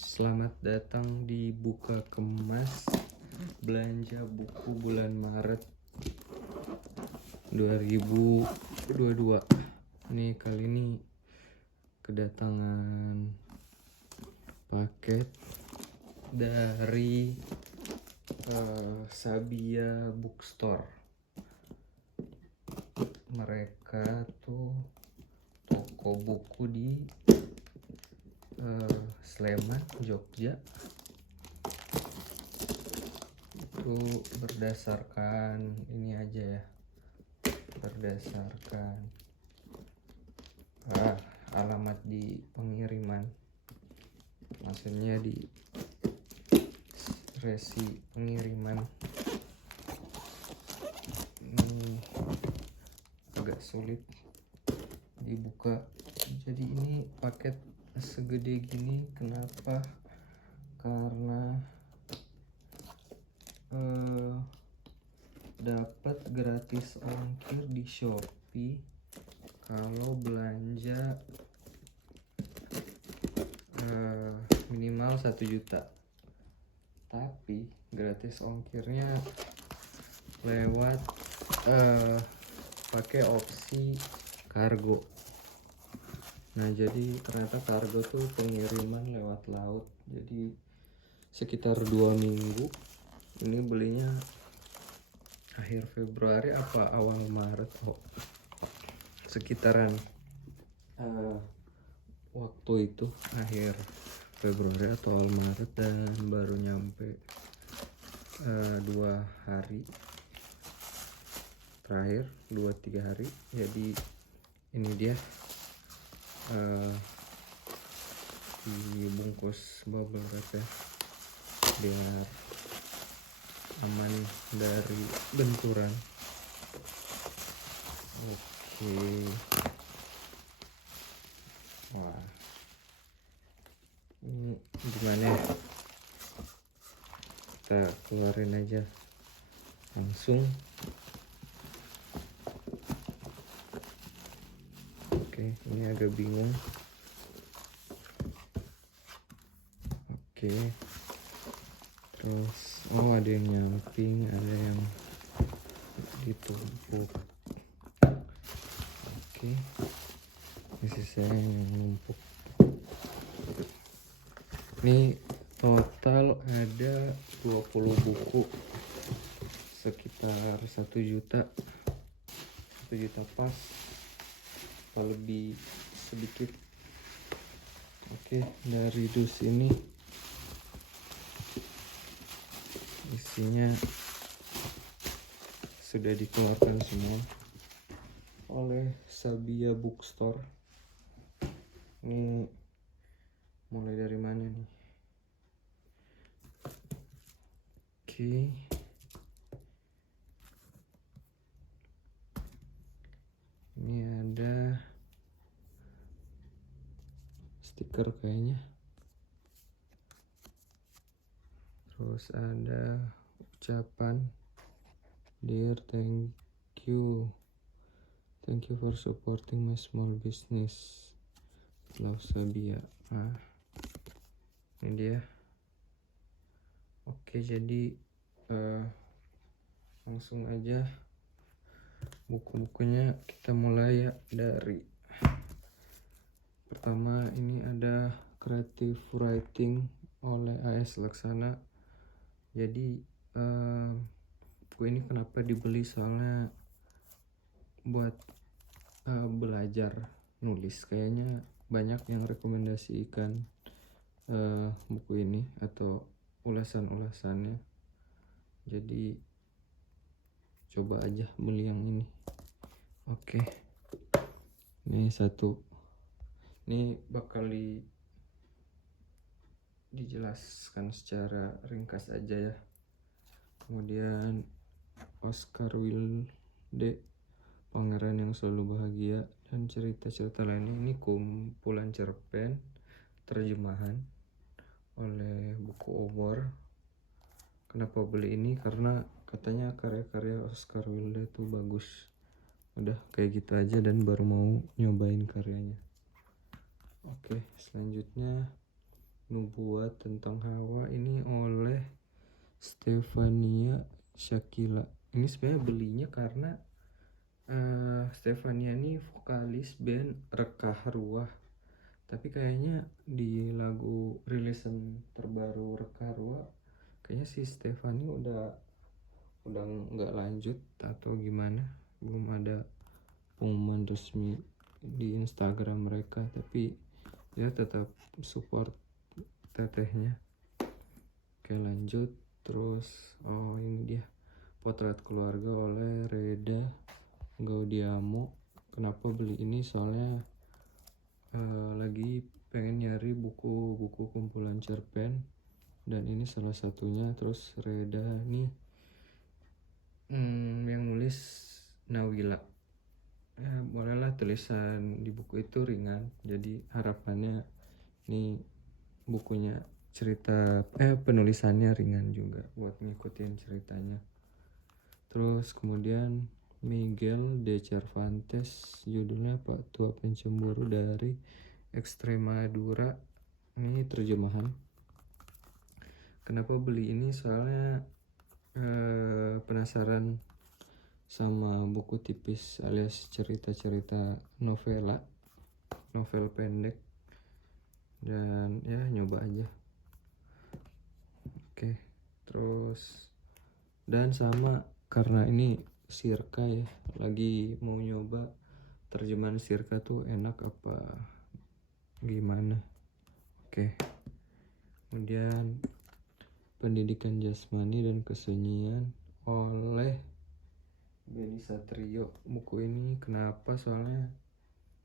Selamat datang di Buka Kemas belanja buku bulan Maret 2022. Nih kali ini kedatangan paket dari Sabia Bookstore. Mereka tuh toko buku di Sleman, Jogja. Itu berdasarkan ini aja ya, berdasarkan alamat di pengiriman, maksudnya di resi pengiriman. Ini agak sulit dibuka, jadi ini paket segede gini. Kenapa? Karena dapat gratis ongkir di Shopee kalau belanja minimal 1 juta, tapi gratis ongkirnya lewat pakai opsi kargo. Nah, jadi ternyata kargo tuh pengiriman lewat laut, jadi sekitar 2 minggu. Ini belinya akhir Februari apa awal Maret kok, sekitaran waktu itu akhir Februari atau awal Maret, dan baru nyampe 2 hari terakhir, 2-3 hari. Jadi ini dia dibungkus bubble wrap ya, biar aman dari benturan. Oke. Wah, ini gimana ya, kita keluarin aja langsung. Oke, ini agak bingung. Oke, terus ada yang nyamping, ada yang ditumpuk. Oke, ini sisanya yang numpuk. Ini total ada 20 buku, sekitar 1 juta pas, atau lebih sedikit. Oke, dari dus ini isinya sudah dikeluarkan semua oleh Sabia Bookstore. Ini mulai dari mana nih? Oke. Ini ada stiker kayaknya. Terus ada ucapan, "Dear, thank you for supporting my small business. Love, Sabia." Ini dia. Oke, jadi langsung aja buku-bukunya kita mulai ya. Dari pertama ini ada Creative Writing oleh A.S. Laksana. Jadi buku ini kenapa dibeli, soalnya buat belajar nulis. Kayaknya banyak yang rekomendasikan buku ini atau ulasan-ulasannya, jadi coba aja beli yang ini. Oke, ini satu, ini bakal dijelaskan secara ringkas aja ya. Kemudian Oscar Wilde, Pangeran yang Selalu Bahagia dan cerita-cerita lainnya. Ini kumpulan cerpen terjemahan oleh Buku Obor. Kenapa beli ini? Karena katanya karya-karya Oscar Wilde tuh bagus. Udah kayak gitu aja dan baru mau nyobain karyanya. Oke, selanjutnya Nubuat Tentang Hawa, ini oleh Stefania Shakila. Ini sebenarnya belinya karena Stefania ini vokalis band Rekah Ruah, tapi kayaknya di lagu rilisan terbaru Rekah Ruah kayaknya si Stefania udah nggak lanjut atau gimana, belum ada pengumuman resmi di Instagram mereka, tapi ya tetap support tetehnya. Oke, lanjut. Terus ini dia Potret Keluarga oleh Reda Gaudiamo. Kenapa beli ini? Soalnya lagi pengen nyari buku-buku kumpulan cerpen, dan ini salah satunya. Terus Reda nih yang nulis Nawila. Ya bolehlah tulisan di buku itu ringan, jadi harapannya nih bukunya penulisannya ringan juga buat ngikutin ceritanya. Terus kemudian Miguel de Cervantes, judulnya Pak Tua Pencemburu dari Extremadura. Ini terjemahan. Kenapa beli ini? Soalnya penasaran sama buku tipis alias cerita-cerita novel pendek, dan ya nyoba aja. Oke, terus dan sama karena ini Sirka ya, lagi mau nyoba terjemahan Sirka tuh enak apa gimana. Oke, kemudian Pendidikan Jasmani dan Kesunyian oleh Beni Satrio. Buku ini kenapa? Soalnya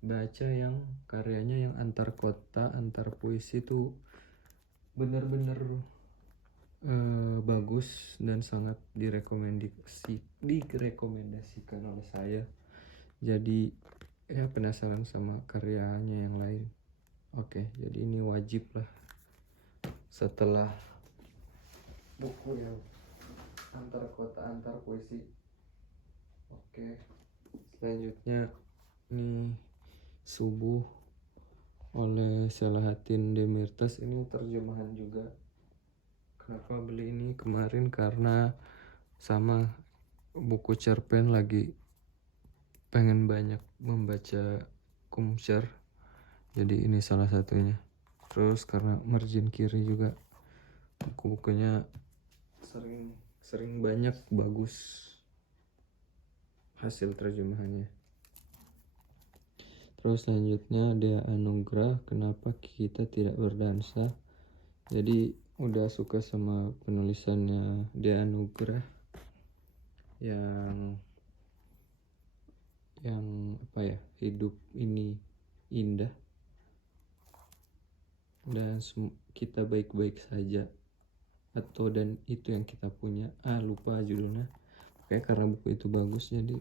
baca yang karyanya yang antar kota, antar puisi tuh bener-bener bagus dan sangat direkomendasikan oleh saya. Jadi ya penasaran sama karyanya yang lain. Oke, jadi ini wajib lah setelah buku yang antar kota, antar puisi. Oke, selanjutnya ini Subuh oleh Selahattin Demirtas. Ini terjemahan juga. Kenapa beli ini kemarin? Karena sama buku cerpen lagi pengen banyak membaca kumcer, jadi ini salah satunya. Terus karena margin kiri juga buku-bukunya sering banyak bagus hasil terjemahannya. Terus selanjutnya Dea Anugrah, Kenapa Kita Tidak Berdansa. Jadi udah suka sama penulisannya Dea Anugrah yang hidup ini indah dan kita baik-baik saja, dan itu yang kita punya. Lupa judulnya. Oke, karena buku itu bagus, jadi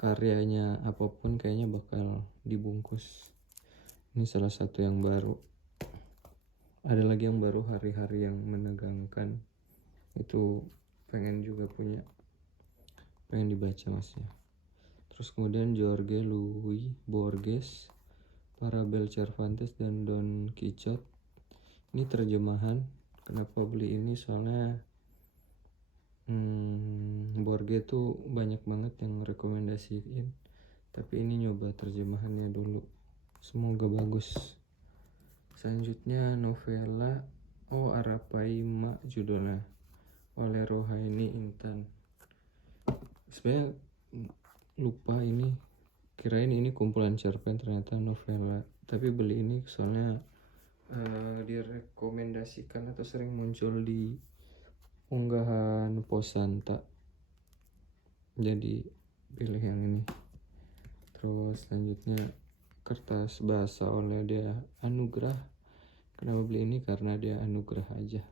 karyanya apapun kayaknya bakal dibungkus. Ini salah satu yang baru. Ada lagi yang baru, Hari-Hari Yang Menegangkan. Itu pengen juga punya, pengen dibaca masnya. Terus kemudian Jorge Luis Borges, Parabel Cervantes dan Don Quixote. Ini terjemahan. Kenapa beli ini? Soalnya Borges tuh banyak banget yang rekomendasiin, tapi ini nyoba terjemahannya dulu, semoga bagus. Selanjutnya novela Arapaima judulnya oleh Rohaini Intan. Sebenarnya lupa ini, kirain ini kumpulan cerpen, ternyata novela. Tapi beli ini soalnya direkomendasikan atau sering muncul di unggahan Posanta, jadi pilih yang ini. Terus selanjutnya Kertas Bahasa oleh Dea Anugrah. Kenapa beli ini? Karena Dea Anugrah aja.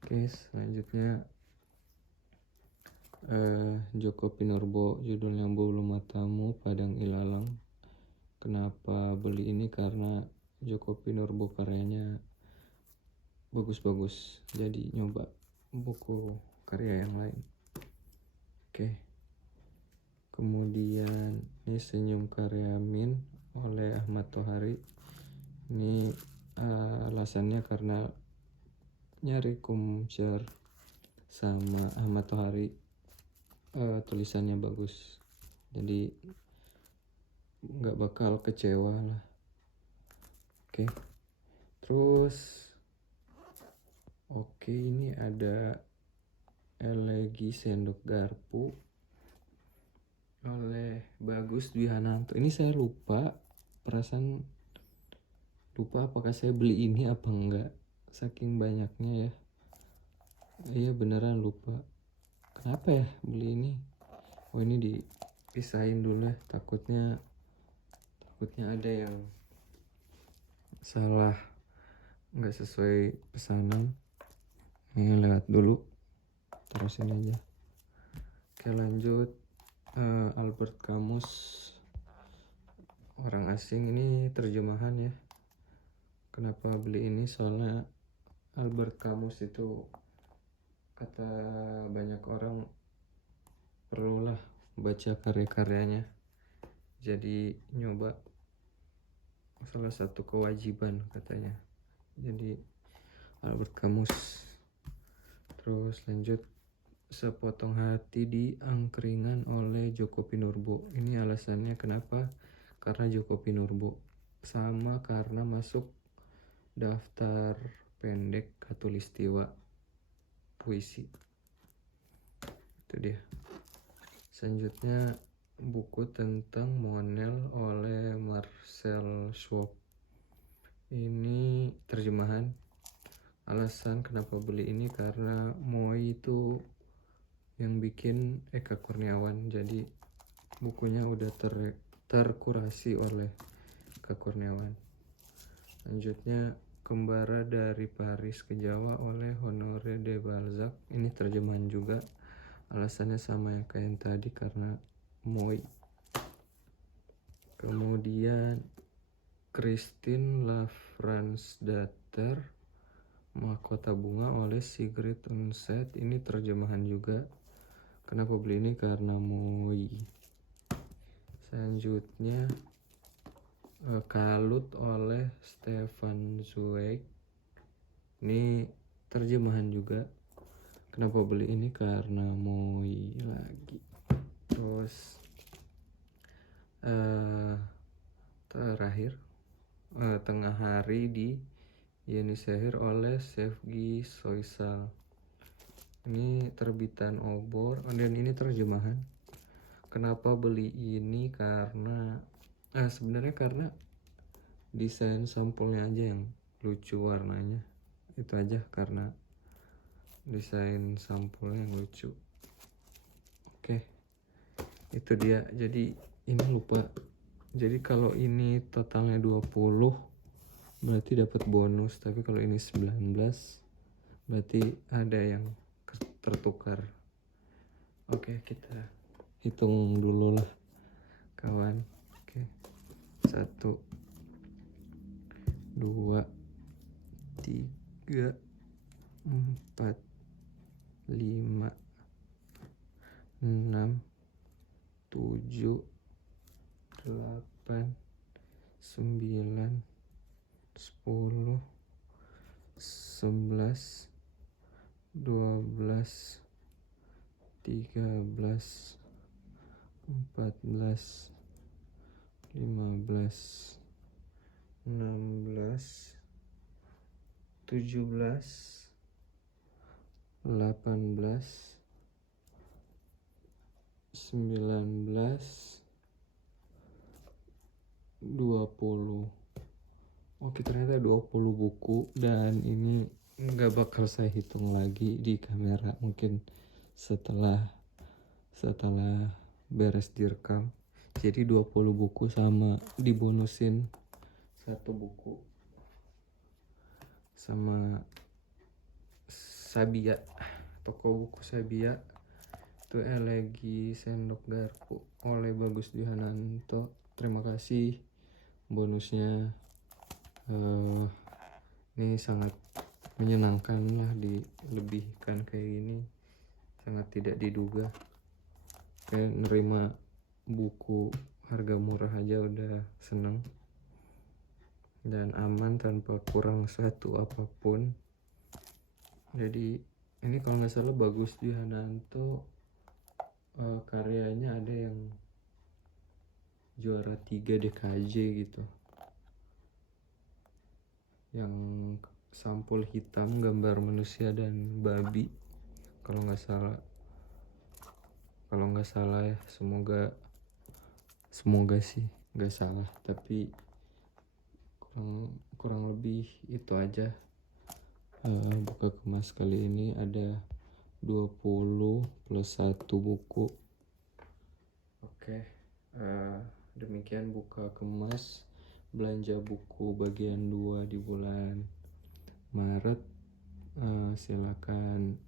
Oke, selanjutnya Joko Pinurbo, judulnya Bulu Matamu Padang Ilalang. Kenapa beli ini? Karena Joko Pinurbo karyanya bagus-bagus, jadi nyoba buku karya yang lain. Oke, kemudian ini Senyum Karyamin oleh Ahmad Tohari. Ini Alasannya karena nyari Kumcer sama Ahmad Tohari, tulisannya bagus, jadi nggak bakal kecewa lah. Oke. Terus ini ada Elegi Sendok Garpu oleh Bagus Dwi Hananto. Ini saya lupa, apakah saya beli ini apa enggak, saking banyaknya ya. Iya beneran lupa. Kenapa ya beli ini? Oh, ini dipisahin dulu ya, takutnya ada yang salah, nggak sesuai pesanan. Ini lewat dulu, terusin aja. Oke, lanjut. Albert Camus, orang asing, ini terjemahan ya. Kenapa beli ini? Soalnya Albert Camus itu kata banyak orang perlulah baca karya-karyanya, jadi nyoba, salah satu kewajiban katanya. Jadi Albert Camus. Terus lanjut, Sepotong Hati di Angkringan oleh Joko Pinurbo. Ini alasannya kenapa? Karena Joko Pinurbo, sama karena masuk daftar pendek Katulistiwa puisi. Itu dia. Selanjutnya buku tentang Monel oleh Marcel Schwab. Ini terjemahan. Alasan kenapa beli ini karena Moi itu yang bikin Eka Kurniawan, jadi bukunya udah terkurasi oleh Eka Kurniawan. Selanjutnya Kembara dari Paris ke Jawa oleh Honoré de Balzac. Ini terjemahan juga. Alasannya sama yang kayak yang tadi, karena Moi. Kemudian Christine Lavransdatter, Mahkota Bunga oleh Sigrid Undset. Ini terjemahan juga. Kenapa beli ini? Karena Moi. Selanjutnya Kalut oleh Stefan Zweig. Ini terjemahan juga. Kenapa beli ini? Karena Moi lagi. Terus terakhir Tengah Hari di Yeni Sehir oleh Sevgi Soysal. Ini terbitan Obor, dan ini terjemahan. Kenapa beli ini? Karena sebenarnya karena desain sampulnya aja yang lucu, warnanya itu aja, karena desain sampulnya yang lucu. Oke, itu dia. Jadi ini lupa, jadi kalau ini totalnya 20 berarti dapat bonus, tapi kalau ini 19 berarti ada yang tertukar. Oke, kita hitung dulu lah kawan. Oke, 1 2 3 4 5 6 7 8 9 10 11 12 13 14 15 16 17 18 19 20. Oke, ternyata 20 buku, dan ini nggak bakal saya hitung lagi di kamera, mungkin setelah beres direkam. Jadi 20 buku sama dibonusin 1 buku sama Sabia, toko buku Sabia. Itu Elegi Sendok Garpu oleh Bagus Dwi Hananto. Terima kasih bonusnya. Ini sangat menyenangkan lah, dilebihkan kayak gini, sangat tidak diduga. Kayak nerima buku harga murah aja udah seneng dan aman tanpa kurang satu apapun. Jadi ini kalau nggak salah Bagus Dwihananto, karyanya ada yang juara 3 DKJ gitu, yang sampul hitam gambar manusia dan babi kalau nggak salah ya, semoga sih nggak salah, tapi kurang lebih itu aja. Buka kemas kali ini ada 20 plus 1 buku. Oke, demikian buka kemas belanja buku bagian 2 di bulan Maret. Silakan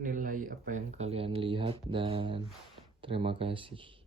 nilai apa yang kalian lihat dan terima kasih.